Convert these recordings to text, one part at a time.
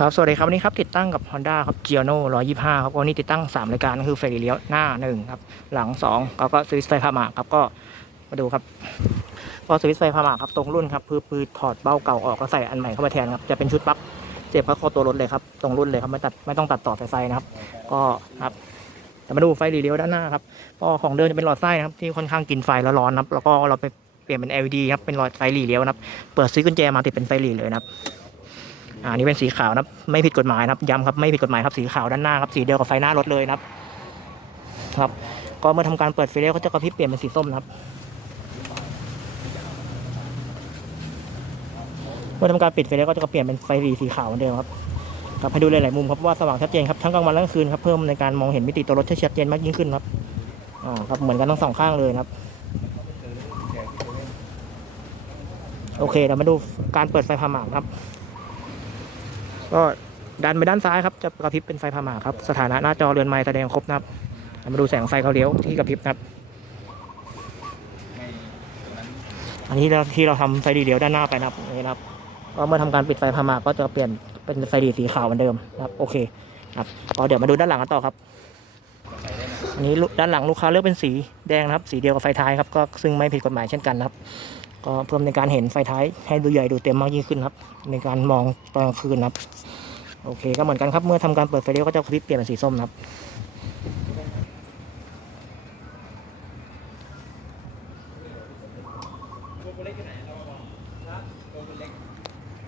ครับ สวัสดีครับวันนี้ครับติดตั้งกับ Honda ครับ g i o n o 125 ครับวันนี้ติดตั้ง 3 รายการก็คือไฟเลี้ยวหน้า 1 ครับ หลัง 2 แล้วก็สวิตช์ไฟพามาครับก็มาดูครับ ก็สวิตช์ไฟพามาครับตรงรุ่นครับคือคือถอดเบ้าเก่าออกแล้วใส่อันใหม่เข้ามาแทนครับจะเป็นชุดปลั๊กเสียบเข้าคอตัวรถเลยครับตรงรุ่นเลยครับไม่ตัดไม่ต้องตัดต่อสายไฟนะครับ ก็ครับแต่มาดูไฟรีเลี้ยวด้านหน้าครับก็ของเดิมจะเป็นหลอดไส้นะครับที่ค่อนข้างกินไฟแล้วร้อนนะครับแล้วก็เราไปเปลี่ยนเป็น LED ครับเป็นหลอดไฟหลีเลี้ยวนะครับเปิดซื้อกุญแจมาติดเป็นไฟหลีเลยนะครับ อ่านี่เป็นสีขาวนะครับ ไม่ผิดกฎหมายนะครับย้ำครับไม่ผิดกฎหมายครับสีขาวด้านหน้าครับสีเดียวกับไฟหน้ารถเลยนะครับ ครับ ก็เมื่อทำการเปิดไฟเลี้ยวก็จะกระพริบเปลี่ยนเป็นสีส้มนะครับ เมื่อทำการปิดไฟเลี้ยวก็จะเปลี่ยนเป็นไฟสีสีขาวเหมือนเดิมครับครับให้ดูหลายๆมุมครับว่าสว่างชัดเจนครับทั้งกลางวันและกลางคืนครับเพิ่มในการมองเห็นมิติตัวรถให้ชัดเจนมากยิ่งขึ้นครับอ่าครับเหมือนกันทั้งสองข้างเลยครับโอเคเรามาดูการเปิดไฟพามากครับ ก็ดันไปด้านซ้ายครับจะกระพริบเป็นไฟพาหมาครับสถานะหน้าจอเรือนไม้แสดงครบนะครับมาดูแสงไฟเขาเลี้ยวที่กระพริบนะครับ อันนี้เราที่เราทำไฟดีเลี้ยวด้านหน้าไปนะครับนี่นะครับ ก็เมื่อทำการปิดไฟพาหมากก็จะเปลี่ยนเป็นไฟดีสีขาวเหมือนเดิมนะครับโอเคครับก็เดี๋ยวมาดูด้านหลังกันต่อครับ อันนี้ด้านหลังลูกค้าเลือกเป็นสีแดงนะครับ สีเดียวกับไฟท้ายครับก็ซึ่งไม่ผิดกฎหมายเช่นกันนะครับก็เพิ่มในการเห็นไฟท้ายให้ดูใหญ่ดูเต็มมากยิ่งขึ้นครับ ในการมองตอนกลางคืนครับ โอเคก็เหมือนกันครับเมื่อทำการเปิดไฟเลี้ยวก็จะกระพริบเปลี่ยนเป็นสีส้มครับ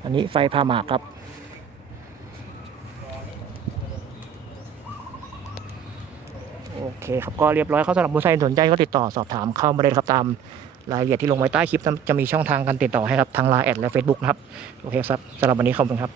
อันนี้ไฟพาหมากครับ โอ เคครับก็เรียบร้อยเขาสำหรับผู้ใช้สนใจก็ติดต่อสอบถามเข้ามาเลยครับตามรายละเอียดที่ลงไว้ใต้คลิปจะมีช่องทางการติดต่อให้ครับทางไลน์แอดและ Facebook นะครับ โอเคครับสำหรับวันนี้ขอบคุณครับ